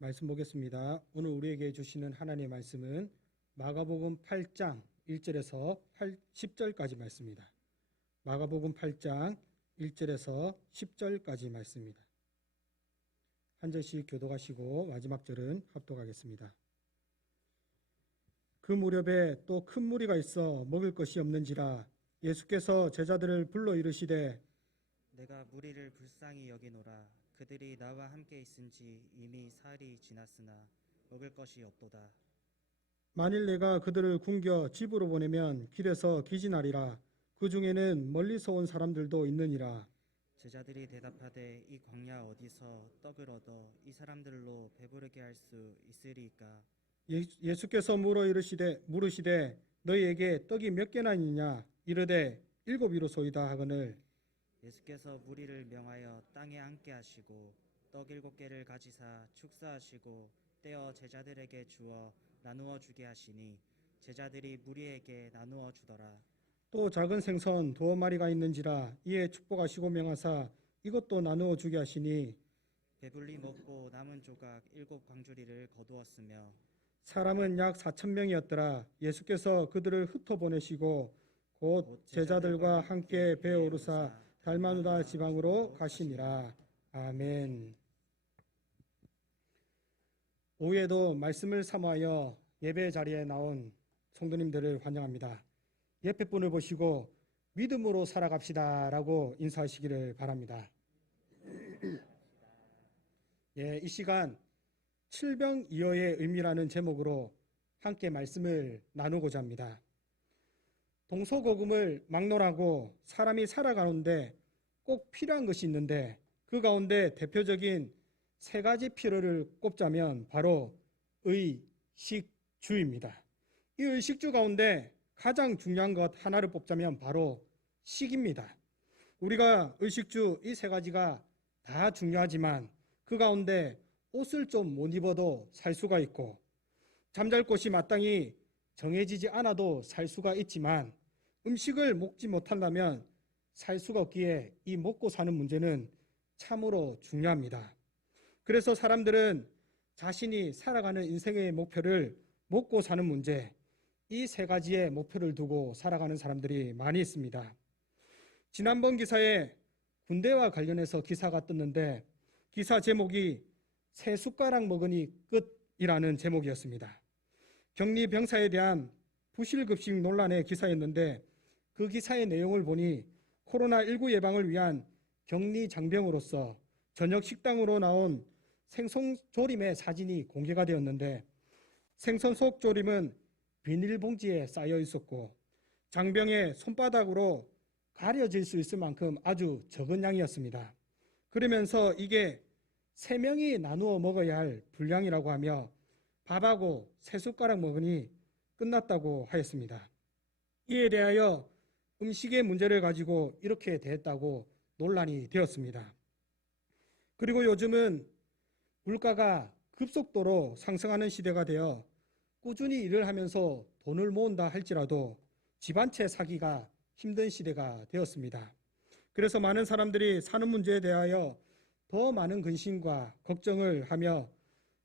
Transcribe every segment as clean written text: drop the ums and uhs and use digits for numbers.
말씀 보겠습니다. 오늘 우리에게 주시는 하나님의 말씀은 마가복음 8장 1절에서 10절까지 말씀입니다. 마가복음 8장 1절에서 10절까지 말씀입니다. 한 절씩 교독하시고 마지막 절은 합독하겠습니다. 그 무렵에 또 큰 무리가 있어 먹을 것이 없는지라 예수께서 제자들을 불러 이르시되 내가 무리를 불쌍히 여기노라. 그들이 나와 함께 있은지 이미 사흘이 지났으나 먹을 것이 없도다. 만일 내가 그들을 굶겨 집으로 보내면 길에서 기진하리라. 그 중에는 멀리서 온 사람들도 있느니라. 제자들이 대답하되 이 광야 어디서 떡을 얻어 이 사람들로 배부르게 할 수 있으리까? 예수께서 물으시되 너희에게 떡이 몇 개나 있느냐? 이르되 7이로소이다 하거늘. 예수께서 무리를 명하여 땅에 앉게 하시고 떡 7개를 가지사 축사하시고 떼어 제자들에게 주어 나누어 주게 하시니 제자들이 무리에게 나누어 주더라. 또 작은 생선 2마리가 있는지라 이에 축복하시고 명하사 이것도 나누어 주게 하시니 배불리 먹고 남은 조각 7광주리를 거두었으며 사람은 약 4,000명이었더라. 예수께서 그들을 흩어보내시고 곧 제자들과 함께 배에 오르사 달마누다 지방으로 가시니라. 아멘. 오후에도 말씀을 사모하여 예배 자리에 나온 성도님들을 환영합니다. 옆에 분을 보시고 믿음으로 살아갑시다 라고 인사하시기를 바랍니다. 이 시간 칠병이어의 의미라는 제목으로 함께 말씀을 나누고자 합니다. 동서고금을 막론하고 사람이 살아가는데 꼭 필요한 것이 있는데 그 가운데 대표적인 3가지 필요를 꼽자면 바로 의식주입니다. 이 의식주 가운데 가장 중요한 것 하나를 뽑자면 바로 식입니다. 우리가 의식주 이 3가지가 다 중요하지만 그 가운데 옷을 좀 못 입어도 살 수가 있고 잠잘 곳이 마땅히 정해지지 않아도 살 수가 있지만 음식을 먹지 못한다면 살 수가 없기에 이 먹고 사는 문제는 참으로 중요합니다. 그래서 사람들은 자신이 살아가는 인생의 목표를 먹고 사는 문제, 이 3가지의 목표를 두고 살아가는 사람들이 많이 있습니다. 지난번 기사에 군대와 관련해서 기사가 떴는데 기사 제목이 3숟가락 먹으니 끝이라는 제목이었습니다. 격리 병사에 대한 부실급식 논란의 기사였는데 그 기사의 내용을 보니 코로나19 예방을 위한 격리 장병으로서 저녁 식당으로 나온 생선 조림의 사진이 공개가 되었는데 생선 속 조림은 비닐봉지에 쌓여 있었고 장병의 손바닥으로 가려질 수 있을 만큼 아주 적은 양이었습니다. 그러면서 이게 3명이 나누어 먹어야 할 분량이라고 하며 밥하고 3숟가락 먹으니 끝났다고 하였습니다. 이에 대하여 음식의 문제를 가지고 이렇게 대했다고 논란이 되었습니다. 그리고 요즘은 물가가 급속도로 상승하는 시대가 되어 꾸준히 일을 하면서 돈을 모은다 할지라도 집 한 채 사기가 힘든 시대가 되었습니다. 그래서 많은 사람들이 사는 문제에 대하여 더 많은 근심과 걱정을 하며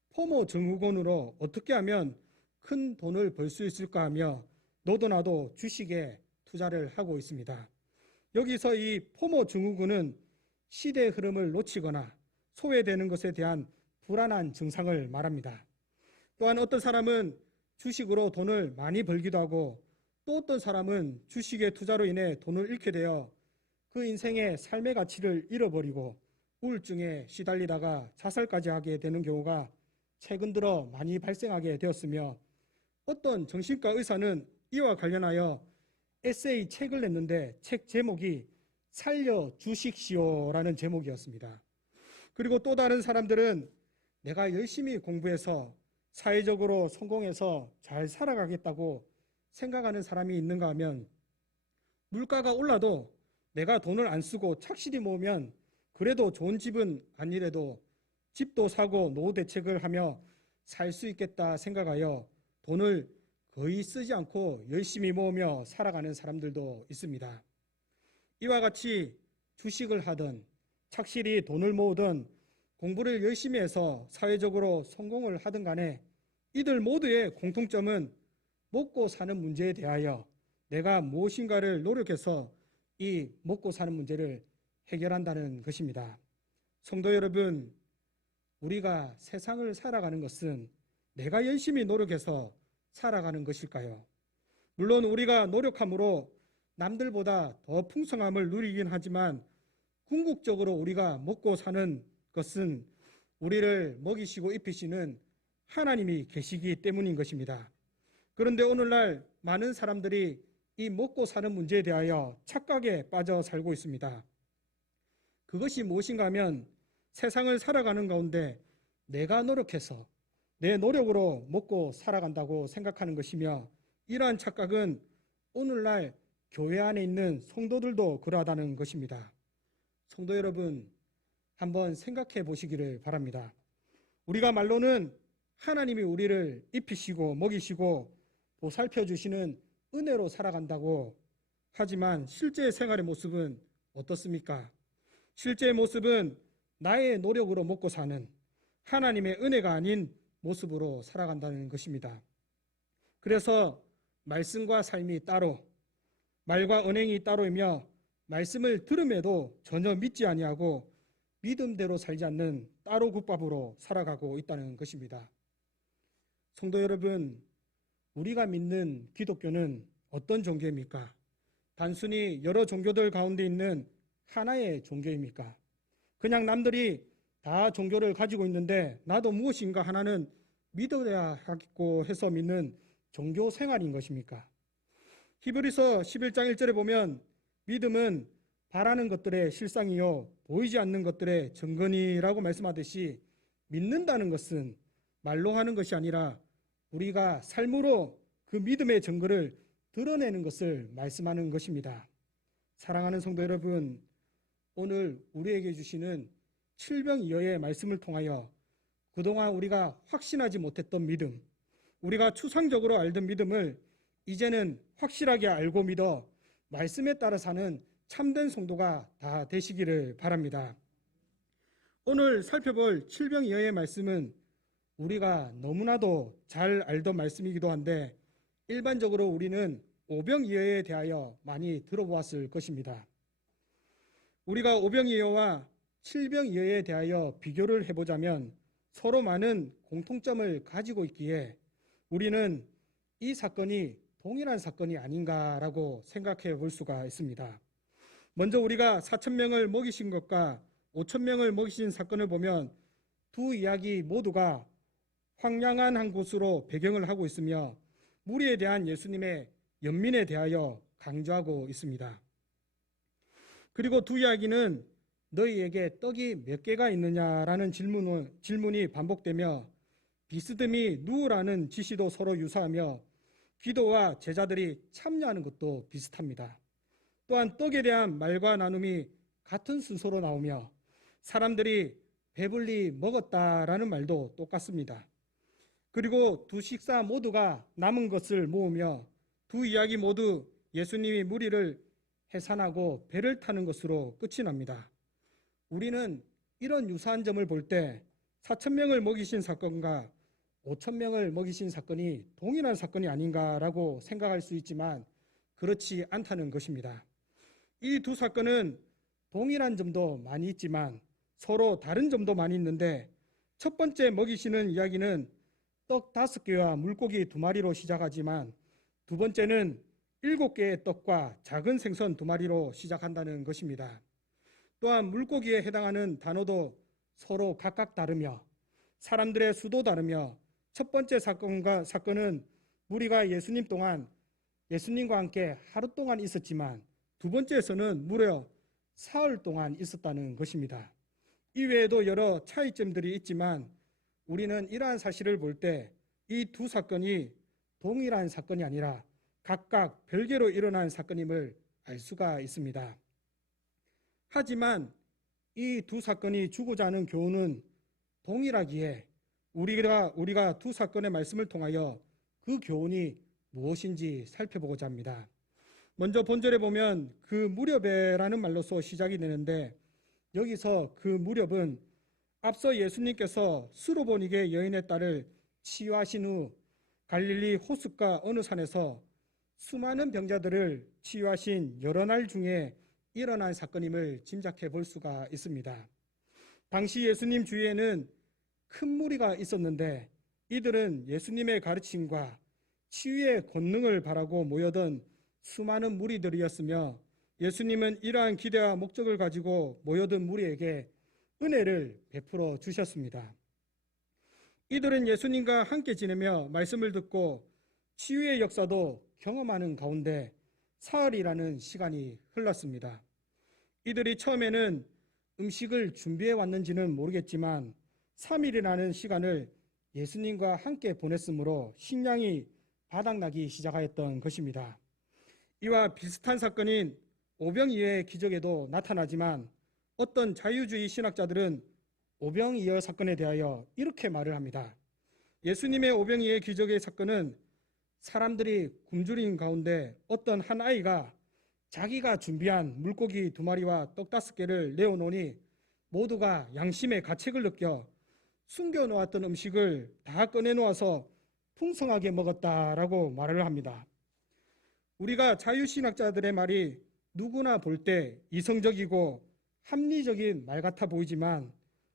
포모 증후군으로 어떻게 하면 큰 돈을 벌 수 있을까 하며 너도 나도 주식에 투자를 하고 있습니다. 여기서 이 포모 증후군은 시대의 흐름을 놓치거나 소외되는 것에 대한 불안한 증상을 말합니다. 또한 어떤 사람은 주식으로 돈을 많이 벌기도 하고 또 어떤 사람은 주식의 투자로 인해 돈을 잃게 되어 그 인생의 삶의 가치를 잃어버리고 우울증에 시달리다가 자살까지 하게 되는 경우가 최근 들어 많이 발생하게 되었으며 어떤 정신과 의사는 이와 관련하여 에세이 책을 냈는데 책 제목이 살려주십시오라는 제목이었습니다. 그리고 또 다른 사람들은 내가 열심히 공부해서 사회적으로 성공해서 잘 살아가겠다고 생각하는 사람이 있는가 하면 물가가 올라도 내가 돈을 안 쓰고 착실히 모으면 그래도 좋은 집은 아니래도 집도 사고 노후 대책을 하며 살 수 있겠다 생각하여 돈을 거의 쓰지 않고 열심히 모으며 살아가는 사람들도 있습니다. 이와 같이 주식을 하든 착실히 돈을 모으든 공부를 열심히 해서 사회적으로 성공을 하든 간에 이들 모두의 공통점은 먹고 사는 문제에 대하여 내가 무엇인가를 노력해서 이 먹고 사는 문제를 해결한다는 것입니다. 성도 여러분, 우리가 세상을 살아가는 것은 내가 열심히 노력해서 살아가는 것일까요? 물론 우리가 노력함으로 남들보다 더 풍성함을 누리긴 하지만 궁극적으로 우리가 먹고 사는 것은 우리를 먹이시고 입히시는 하나님이 계시기 때문인 것입니다. 그런데 오늘날 많은 사람들이 이 먹고 사는 문제에 대하여 착각에 빠져 살고 있습니다. 그것이 무엇인가 하면 세상을 살아가는 가운데 내가 노력해서 내 노력으로 먹고 살아간다고 생각하는 것이며, 이러한 착각은 오늘날 교회 안에 있는 성도들도 그러하다는 것입니다. 성도 여러분, 한번 생각해 보시기를 바랍니다. 우리가 말로는 하나님이 우리를 입히시고 먹이시고 보살펴 주시는 은혜로 살아간다고 하지만 실제 생활의 모습은 어떻습니까? 실제의 모습은 나의 노력으로 먹고 사는 하나님의 은혜가 아닌 모습으로 살아간다는 것입니다. 그래서 말씀과 삶이 따로, 말과 언행이 따로이며 말씀을 들음에도 전혀 믿지 아니하고 믿음대로 살지 않는 따로 국밥으로 살아가고 있다는 것입니다. 성도 여러분, 우리가 믿는 기독교는 어떤 종교입니까? 단순히 여러 종교들 가운데 있는 하나의 종교입니까? 그냥 남들이 다 종교를 가지고 있는데 나도 무엇인가 하나는 믿어야 하겠고 해서 믿는 종교 생활인 것입니까? 히브리서 11장 1절에 보면 믿음은 바라는 것들의 실상이요 보이지 않는 것들의 증거니라고 말씀하듯이, 믿는다는 것은 말로 하는 것이 아니라 우리가 삶으로 그 믿음의 증거를 드러내는 것을 말씀하는 것입니다. 사랑하는 성도 여러분, 오늘 우리에게 주시는 칠병이어의 말씀을 통하여 그동안 우리가 확신하지 못했던 믿음, 우리가 추상적으로 알던 믿음을 이제는 확실하게 알고 믿어 말씀에 따라 사는 참된 성도가 다 되시기를 바랍니다. 오늘 살펴볼 칠병이어의 말씀은 우리가 너무나도 잘 알던 말씀이기도 한데 일반적으로 우리는 오병이어에 대하여 많이 들어보았을 것입니다. 우리가 오병이어와 칠병이어에 대하여 비교를 해보자면 서로 많은 공통점을 가지고 있기에 우리는 이 사건이 동일한 사건이 아닌가라고 생각해 볼 수가 있습니다. 먼저 우리가 4,000명을 먹이신 것과 5,000명을 먹이신 사건을 보면 두 이야기 모두가 황량한 한 곳으로 배경을 하고 있으며 무리에 대한 예수님의 연민에 대하여 강조하고 있습니다. 그리고 두 이야기는 너희에게 떡이 몇 개가 있느냐라는 질문이 반복되며 비스듬히 누우라는 지시도 서로 유사하며 기도와 제자들이 참여하는 것도 비슷합니다. 또한 떡에 대한 말과 나눔이 같은 순서로 나오며 사람들이 배불리 먹었다라는 말도 똑같습니다. 그리고 두 식사 모두가 남은 것을 모으며 두 이야기 모두 예수님이 무리를 해산하고 배를 타는 것으로 끝이 납니다. 우리는 이런 유사한 점을 볼 때 4,000명을 먹이신 사건과 5,000명을 먹이신 사건이 동일한 사건이 아닌가라고 생각할 수 있지만 그렇지 않다는 것입니다. 이 두 사건은 동일한 점도 많이 있지만 서로 다른 점도 많이 있는데, 첫 번째 먹이시는 이야기는 떡 5개와 물고기 2마리로 시작하지만 두 번째는 7개의 떡과 작은 생선 2마리로 시작한다는 것입니다. 또한 물고기에 해당하는 단어도 서로 각각 다르며 사람들의 수도 다르며, 첫 번째 사건은 무리가 예수님과 함께 하루 동안 있었지만 두 번째에서는 무려 사흘 동안 있었다는 것입니다. 이외에도 여러 차이점들이 있지만 우리는 이러한 사실을 볼 때 이 두 사건이 동일한 사건이 아니라 각각 별개로 일어난 사건임을 알 수가 있습니다. 하지만 이 두 사건이 주고자 하는 교훈은 동일하기에 우리가 두 사건의 말씀을 통하여 그 교훈이 무엇인지 살펴보고자 합니다. 먼저 본절에 보면 그 무렵에라는 말로서 시작이 되는데, 여기서 그 무렵은 앞서 예수님께서 수로보니게 여인의 딸을 치유하신 후 갈릴리 호숫가 어느 산에서 수많은 병자들을 치유하신 여러 날 중에 일어난 사건임을 짐작해 볼 수가 있습니다. 당시 예수님 주위에는 큰 무리가 있었는데 이들은 예수님의 가르침과 치유의 권능을 바라고 모여든 수많은 무리들이었으며 예수님은 이러한 기대와 목적을 가지고 모여든 무리에게 은혜를 베풀어 주셨습니다. 이들은 예수님과 함께 지내며 말씀을 듣고 치유의 역사도 경험하는 가운데 사흘이라는 시간이 흘렀습니다. 이들이 처음에는 음식을 준비해 왔는지는 모르겠지만 3일이라는 시간을 예수님과 함께 보냈으므로 식량이 바닥나기 시작하였던 것입니다. 이와 비슷한 사건인 오병이어의 기적에도 나타나지만 어떤 자유주의 신학자들은 오병이어 사건에 대하여 이렇게 말을 합니다. 예수님의 오병이어 기적의 사건은 사람들이 굶주린 가운데 어떤 한 아이가 자기가 준비한 물고기 2마리와 떡 5개를 내어놓으니 모두가 양심의 가책을 느껴 숨겨놓았던 음식을 다 꺼내놓아서 풍성하게 먹었다라고 말을 합니다. 우리가 자유신학자들의 말이 누구나 볼 때 이성적이고 합리적인 말 같아 보이지만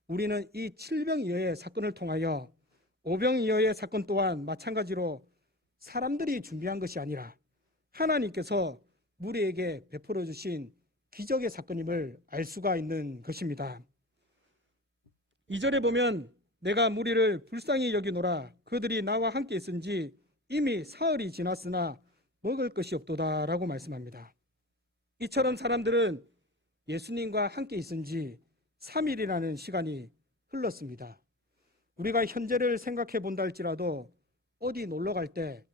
우리는 이 칠병이어의 사건을 통하여 오병이어의 사건 또한 마찬가지로 사람들이 준비한 것이 아니라 하나님께서 무리에게 베풀어 주신 기적의 사건임을 알 수가 있는 것입니다. 2절에 보면 내가 무리를 불쌍히 여기노라 그들이 나와 함께 있은지 이미 사흘이 지났으나 먹을 것이 없도다 라고 말씀합니다. 이처럼 사람들은 예수님과 함께 있은지 3일이라는 시간이 흘렀습니다. 우리가 현재를 생각해 본다 할지라도 어디 놀러 갈 때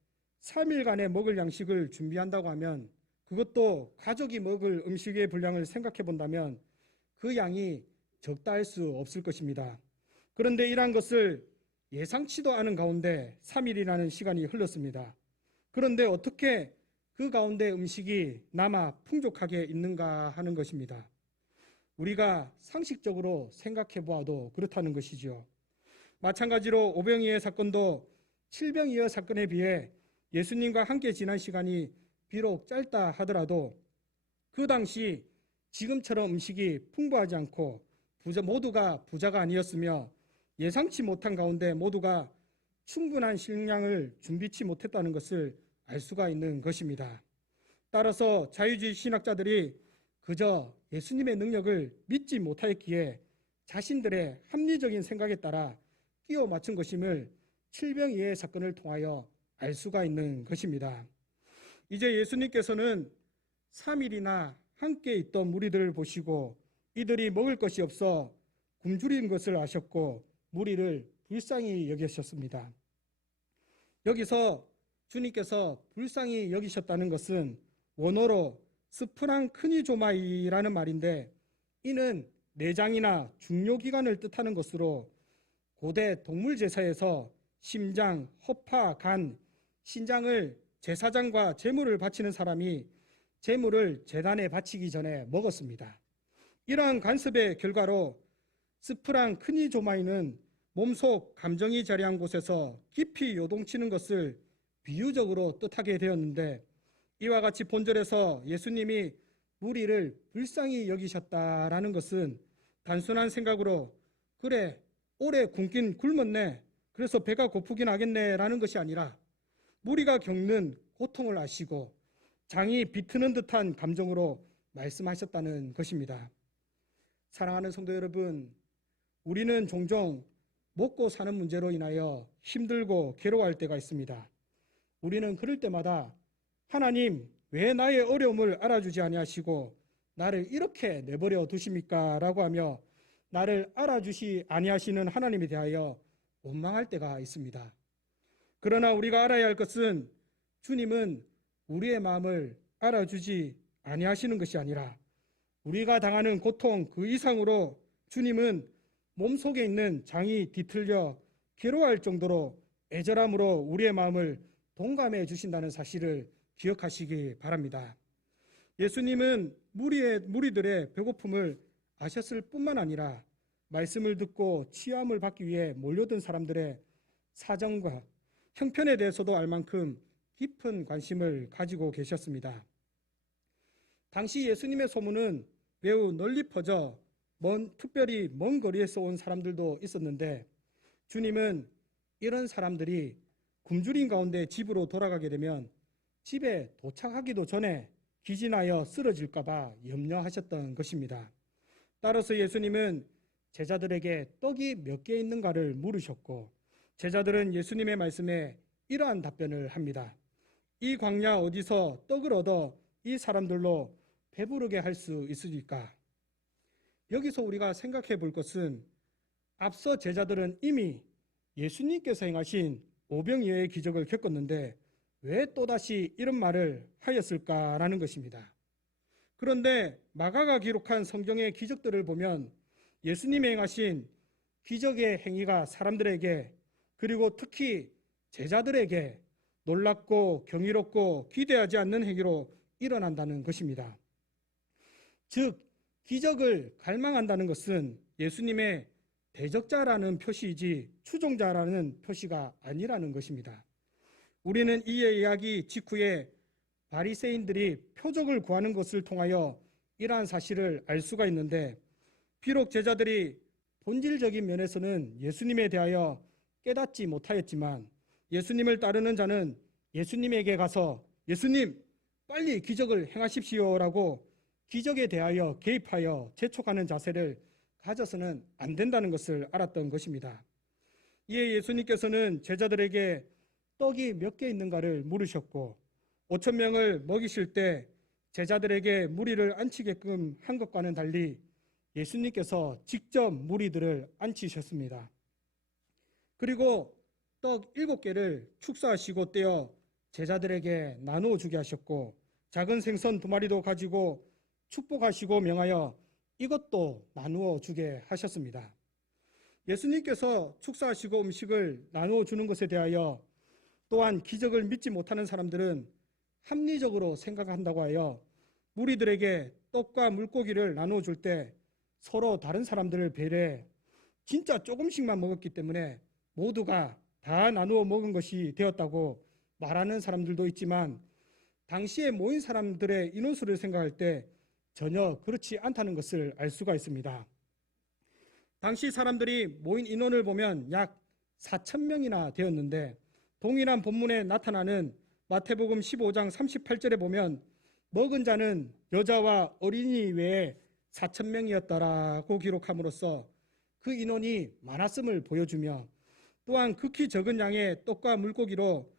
3일간의 먹을 양식을 준비한다고 하면 그것도 가족이 먹을 음식의 분량을 생각해 본다면 그 양이 적다 할 수 없을 것입니다. 그런데 이러한 것을 예상치도 않은 가운데 3일이라는 시간이 흘렀습니다. 그런데 어떻게 그 가운데 음식이 남아 풍족하게 있는가 하는 것입니다. 우리가 상식적으로 생각해 보아도 그렇다는 것이죠. 마찬가지로 오병이어 사건도 칠병이어 사건에 비해 예수님과 함께 지난 시간이 비록 짧다 하더라도 그 당시 지금처럼 음식이 풍부하지 않고 모두가 부자가 아니었으며 예상치 못한 가운데 모두가 충분한 식량을 준비치 못했다는 것을 알 수가 있는 것입니다. 따라서 자유주의 신학자들이 그저 예수님의 능력을 믿지 못하였기에 자신들의 합리적인 생각에 따라 끼워 맞춘 것임을 칠병이어의 사건을 통하여 알 수가 있는 것입니다. 이제 예수님께서는 3일이나 함께 있던 무리들을 보시고 이들이 먹을 것이 없어 굶주린 것을 아셨고 무리를 불쌍히 여기셨습니다. 여기서 주님께서 불쌍히 여기셨다는 것은 원어로 스프랑크니조마이라는 말인데 이는 내장이나 중요기관을 뜻하는 것으로 고대 동물 제사에서 심장, 허파, 간, 신장을 제사장과 제물을 바치는 사람이 제물을 제단에 바치기 전에 먹었습니다. 이러한 관습의 결과로 스프랑크니조마이는 몸속 감정이 자리한 곳에서 깊이 요동치는 것을 비유적으로 뜻하게 되었는데 이와 같이 본절에서 예수님이 무리를 불쌍히 여기셨다라는 것은 단순한 생각으로 그래 오래 굶긴 굶었네 그래서 배가 고프긴 하겠네 라는 것이 아니라 무리가 겪는 고통을 아시고 장이 비트는 듯한 감정으로 말씀하셨다는 것입니다. 사랑하는 성도 여러분, 우리는 종종 먹고 사는 문제로 인하여 힘들고 괴로워할 때가 있습니다. 우리는 그럴 때마다 하나님 왜 나의 어려움을 알아주지 아니하시고 나를 이렇게 내버려 두십니까? 라고 하며 나를 알아주시 아니하시는 하나님에 대하여 원망할 때가 있습니다. 그러나 우리가 알아야 할 것은 주님은 우리의 마음을 알아주지 아니하시는 것이 아니라 우리가 당하는 고통 그 이상으로 주님은 몸속에 있는 장이 뒤틀려 괴로워할 정도로 애절함으로 우리의 마음을 동감해 주신다는 사실을 기억하시기 바랍니다. 예수님은 무리들의 배고픔을 아셨을 뿐만 아니라 말씀을 듣고 치유함을 받기 위해 몰려든 사람들의 사정과 형편에 대해서도 알 만큼 깊은 관심을 가지고 계셨습니다. 당시 예수님의 소문은 매우 널리 퍼져 특별히 먼 거리에서 온 사람들도 있었는데, 주님은 이런 사람들이 굶주린 가운데 집으로 돌아가게 되면 집에 도착하기도 전에 기진하여 쓰러질까 봐 염려하셨던 것입니다. 따라서 예수님은 제자들에게 떡이 몇 개 있는가를 물으셨고, 제자들은 예수님의 말씀에 이러한 답변을 합니다. 이 광야 어디서 떡을 얻어 이 사람들로 배부르게 할 수 있으리까? 여기서 우리가 생각해 볼 것은, 앞서 제자들은 이미 예수님께서 행하신 오병이어의 기적을 겪었는데 왜 또다시 이런 말을 하였을까라는 것입니다. 그런데 마가가 기록한 성경의 기적들을 보면 예수님이 행하신 기적의 행위가 사람들에게, 그리고 특히 제자들에게 놀랍고 경이롭고 기대하지 않는 행위로 일어난다는 것입니다. 즉, 기적을 갈망한다는 것은 예수님의 대적자라는 표시이지 추종자라는 표시가 아니라는 것입니다. 우리는 이 이야기 직후에 바리새인들이 표적을 구하는 것을 통하여 이러한 사실을 알 수가 있는데, 비록 제자들이 본질적인 면에서는 예수님에 대하여 깨닫지 못하였지만 예수님을 따르는 자는 예수님에게 가서 예수님 빨리 기적을 행하십시오라고 기적에 대하여 개입하여 재촉하는 자세를 가져서는 안 된다는 것을 알았던 것입니다. 이에 예수님께서는 제자들에게 떡이 몇 개 있는가를 물으셨고, 5천 명을 먹이실 때 제자들에게 무리를 앉히게끔 한 것과는 달리 예수님께서 직접 무리들을 앉히셨습니다. 그리고 떡 7개를 축사하시고 떼어 제자들에게 나누어 주게 하셨고, 작은 생선 2마리도 가지고 축복하시고 명하여 이것도 나누어 주게 하셨습니다. 예수님께서 축사하시고 음식을 나누어 주는 것에 대하여 또한 기적을 믿지 못하는 사람들은 합리적으로 생각한다고 하여 무리들에게 떡과 물고기를 나누어 줄 때 서로 다른 사람들을 배려해 진짜 조금씩만 먹었기 때문에 모두가 다 나누어 먹은 것이 되었다고 말하는 사람들도 있지만, 당시에 모인 사람들의 인원수를 생각할 때 전혀 그렇지 않다는 것을 알 수가 있습니다. 당시 사람들이 모인 인원을 보면 약 4,000명이나 되었는데, 동일한 본문에 나타나는 마태복음 15장 38절에 보면 먹은 자는 여자와 어린이 외에 4,000명이었다라고 기록함으로써 그 인원이 많았음을 보여주며, 또한 극히 적은 양의 떡과 물고기로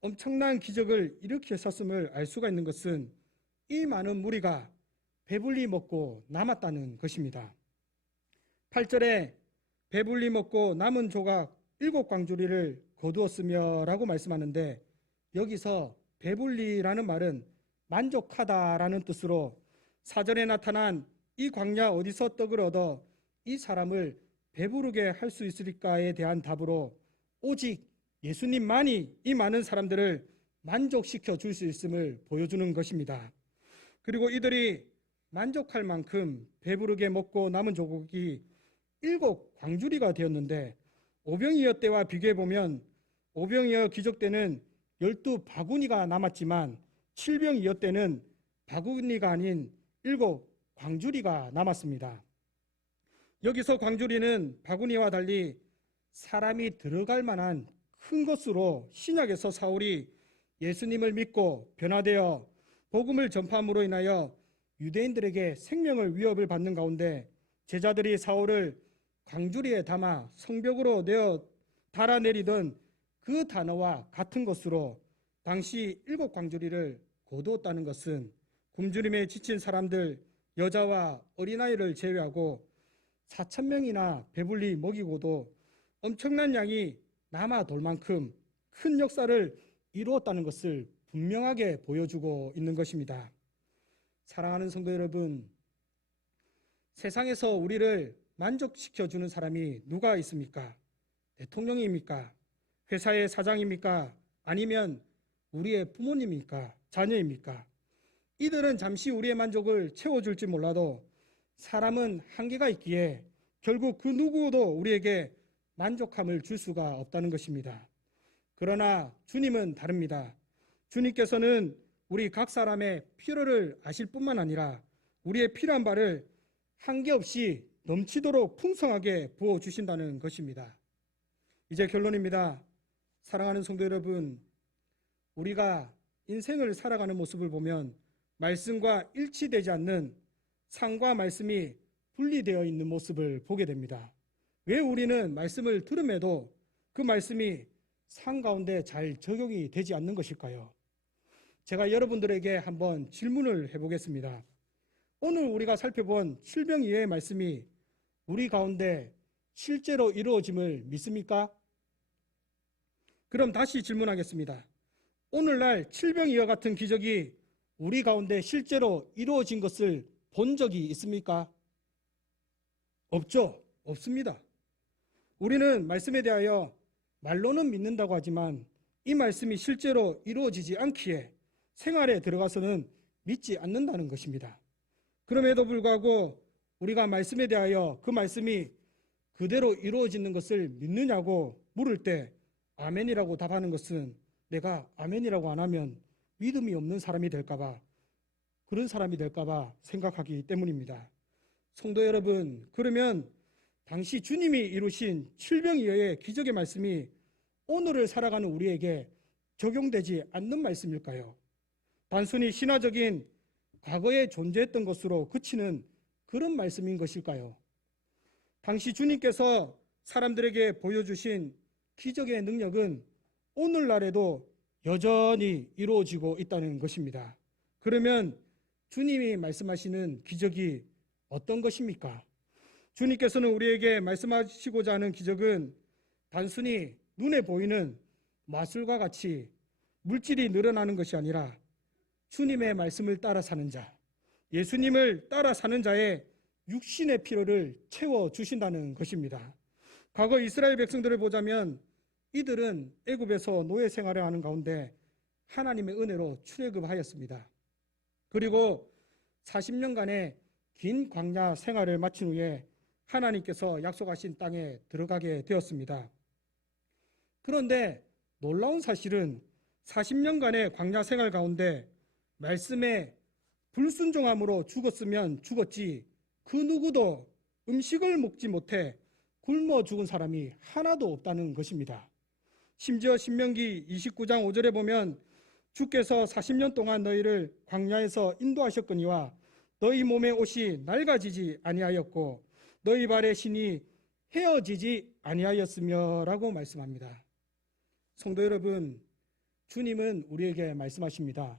엄청난 기적을 일으켰었음을 알 수가 있는 것은 이 많은 무리가 배불리 먹고 남았다는 것입니다. 8절에 배불리 먹고 남은 조각 7광주리를 거두었으며 라고 말씀하는데, 여기서 배불리라는 말은 만족하다라는 뜻으로 사전에 나타난 이 광야 어디서 떡을 얻어 이 사람을 배부르게 할 수 있으리까에 대한 답으로 오직 예수님만이 이 많은 사람들을 만족시켜 줄 수 있음을 보여주는 것입니다. 그리고 이들이 만족할 만큼 배부르게 먹고 남은 조국이 7광주리가 되었는데, 오병이어 때와 비교해 보면 오병이어 기적 때는 12바구니가 남았지만 7병이어 때는 바구니가 아닌 7광주리가 남았습니다. 여기서 광주리는 바구니와 달리 사람이 들어갈 만한 큰 것으로 신약에서 사울이 예수님을 믿고 변화되어 복음을 전파함으로 인하여 유대인들에게 생명을 위협을 받는 가운데 제자들이 사울을 광주리에 담아 성벽으로 내어 달아내리던 그 단어와 같은 것으로 당시 7광주리를 거두었다는 것은 굶주림에 지친 사람들, 여자와 어린아이를 제외하고 4,000명이나 배불리 먹이고도 엄청난 양이 남아 돌 만큼 큰 역사를 이루었다는 것을 분명하게 보여주고 있는 것입니다. 사랑하는 성도 여러분, 세상에서 우리를 만족시켜주는 사람이 누가 있습니까? 대통령입니까? 회사의 사장입니까? 아니면 우리의 부모님입니까? 자녀입니까? 이들은 잠시 우리의 만족을 채워줄지 몰라도 사람은 한계가 있기에 결국 그 누구도 우리에게 만족함을 줄 수가 없다는 것입니다. 그러나 주님은 다릅니다. 주님께서는 우리 각 사람의 필요를 아실 뿐만 아니라 우리의 필요한 바를 한계없이 넘치도록 풍성하게 부어주신다는 것입니다. 이제 결론입니다. 사랑하는 성도 여러분, 우리가 인생을 살아가는 모습을 보면 말씀과 일치되지 않는 상과 말씀이 분리되어 있는 모습을 보게 됩니다. 왜 우리는 말씀을 들음에도 그 말씀이 상 가운데 잘 적용이 되지 않는 것일까요? 제가 여러분들에게 한번 질문을 해보겠습니다. 오늘 우리가 살펴본 칠병이의 말씀이 우리 가운데 실제로 이루어짐을 믿습니까? 그럼 다시 질문하겠습니다. 오늘날 칠병이와 같은 기적이 우리 가운데 실제로 이루어진 것을 본 적이 있습니까? 없죠. 없습니다. 우리는 말씀에 대하여 말로는 믿는다고 하지만 이 말씀이 실제로 이루어지지 않기에 생활에 들어가서는 믿지 않는다는 것입니다. 그럼에도 불구하고 우리가 말씀에 대하여 그 말씀이 그대로 이루어지는 것을 믿느냐고 물을 때 아멘이라고 답하는 것은 내가 아멘이라고 안 하면 믿음이 없는 사람이 될까봐, 그런 사람이 될까봐 생각하기 때문입니다. 성도 여러분, 그러면 당시 주님이 이루신 칠병이어의 기적의 말씀이 오늘을 살아가는 우리에게 적용되지 않는 말씀일까요? 단순히 신화적인 과거에 존재했던 것으로 그치는 그런 말씀인 것일까요? 당시 주님께서 사람들에게 보여주신 기적의 능력은 오늘날에도 여전히 이루어지고 있다는 것입니다. 그러면 주님이 말씀하시는 기적이 어떤 것입니까? 주님께서는 우리에게 말씀하시고자 하는 기적은 단순히 눈에 보이는 마술과 같이 물질이 늘어나는 것이 아니라 주님의 말씀을 따라 사는 자, 예수님을 따라 사는 자의 육신의 필요를 채워주신다는 것입니다. 과거 이스라엘 백성들을 보자면 이들은 애굽에서 노예 생활을 하는 가운데 하나님의 은혜로 출애굽하였습니다. 그리고 40년간의 긴 광야 생활을 마친 후에 하나님께서 약속하신 땅에 들어가게 되었습니다. 그런데 놀라운 사실은 40년간의 광야 생활 가운데 말씀에 불순종함으로 죽었으면 죽었지 그 누구도 음식을 먹지 못해 굶어 죽은 사람이 하나도 없다는 것입니다. 심지어 신명기 29장 5절에 보면 주께서 40년 동안 너희를 광야에서 인도하셨거니와 너희 몸의 옷이 낡아지지 아니하였고 너희 발의 신이 헤어지지 아니하였으며 라고 말씀합니다. 성도 여러분, 주님은 우리에게 말씀하십니다.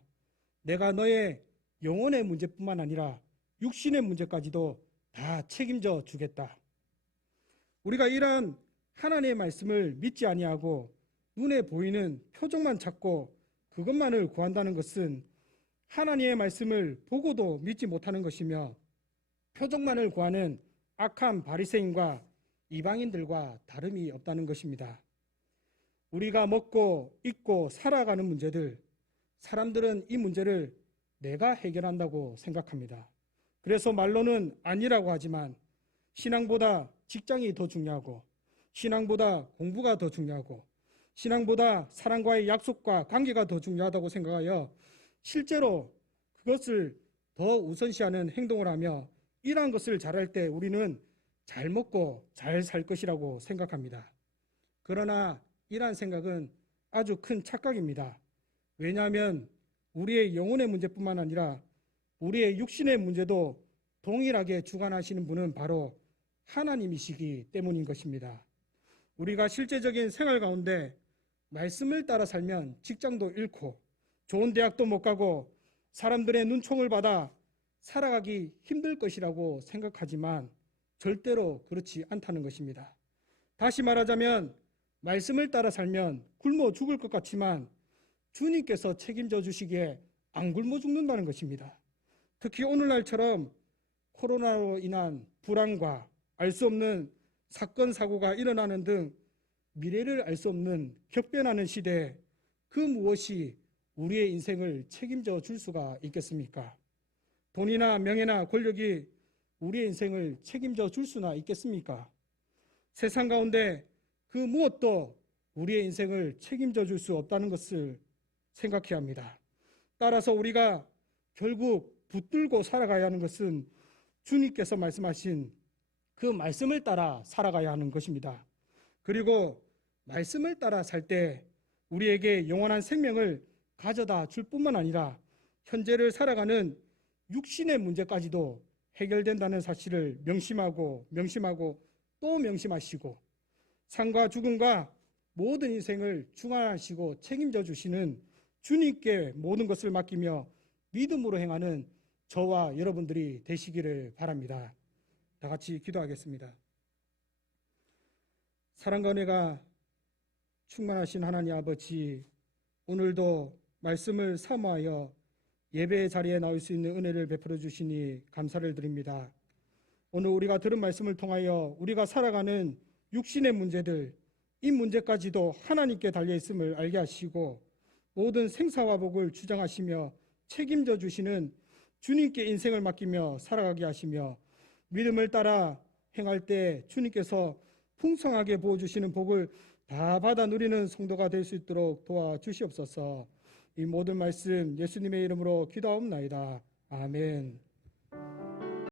내가 너의 영혼의 문제뿐만 아니라 육신의 문제까지도 다 책임져 주겠다. 우리가 이러한 하나님의 말씀을 믿지 아니하고 눈에 보이는 표적만 찾고 그것만을 구한다는 것은 하나님의 말씀을 보고도 믿지 못하는 것이며 표적만을 구하는 악한 바리새인과 이방인들과 다름이 없다는 것입니다. 우리가 먹고 입고 살아가는 문제들, 사람들은 이 문제를 내가 해결한다고 생각합니다. 그래서 말로는 아니라고 하지만 신앙보다 직장이 더 중요하고 신앙보다 공부가 더 중요하고 신앙보다 사람과의 약속과 관계가 더 중요하다고 생각하여 실제로 그것을 더 우선시하는 행동을 하며 이러한 것을 잘할 때 우리는 잘 먹고 잘 살 것이라고 생각합니다. 그러나 이러한 생각은 아주 큰 착각입니다. 왜냐하면 우리의 영혼의 문제뿐만 아니라 우리의 육신의 문제도 동일하게 주관하시는 분은 바로 하나님이시기 때문인 것입니다. 우리가 실제적인 생활 가운데 말씀을 따라 살면 직장도 잃고 좋은 대학도 못 가고 사람들의 눈총을 받아 살아가기 힘들 것이라고 생각하지만 절대로 그렇지 않다는 것입니다. 다시 말하자면 말씀을 따라 살면 굶어 죽을 것 같지만 주님께서 책임져 주시기에 안 굶어 죽는다는 것입니다. 특히 오늘날처럼 코로나로 인한 불안과 알 수 없는 사건, 사고가 일어나는 등 미래를 알 수 없는 격변하는 시대에 그 무엇이 우리의 인생을 책임져 줄 수가 있겠습니까? 돈이나 명예나 권력이 우리의 인생을 책임져 줄 수나 있겠습니까? 세상 가운데 그 무엇도 우리의 인생을 책임져 줄 수 없다는 것을 생각해야 합니다. 따라서 우리가 결국 붙들고 살아가야 하는 것은 주님께서 말씀하신 그 말씀을 따라 살아가야 하는 것입니다. 그리고 말씀을 따라 살 때 우리에게 영원한 생명을 가져다 줄 뿐만 아니라 현재를 살아가는 육신의 문제까지도 해결된다는 사실을 명심하고 또 명심하시고 삶과 죽음과 모든 인생을 주관하시고 책임져 주시는 주님께 모든 것을 맡기며 믿음으로 행하는 저와 여러분들이 되시기를 바랍니다. 다 같이 기도하겠습니다. 사랑과 은혜가 충만하신 하나님 아버지, 오늘도 말씀을 사모하여 예배의 자리에 나올 수 있는 은혜를 베풀어 주시니 감사를 드립니다. 오늘 우리가 들은 말씀을 통하여 우리가 살아가는 육신의 문제들, 이 문제까지도 하나님께 달려 있음을 알게 하시고 모든 생사와 복을 주장하시며 책임져 주시는 주님께 인생을 맡기며 살아가게 하시며 믿음을 따라 행할 때 주님께서 풍성하게 부어주시는 복을 다 받아 누리는 성도가 될 수 있도록 도와주시옵소서. 이 모든 말씀 예수님의 이름으로 기도하옵나이다. 아멘.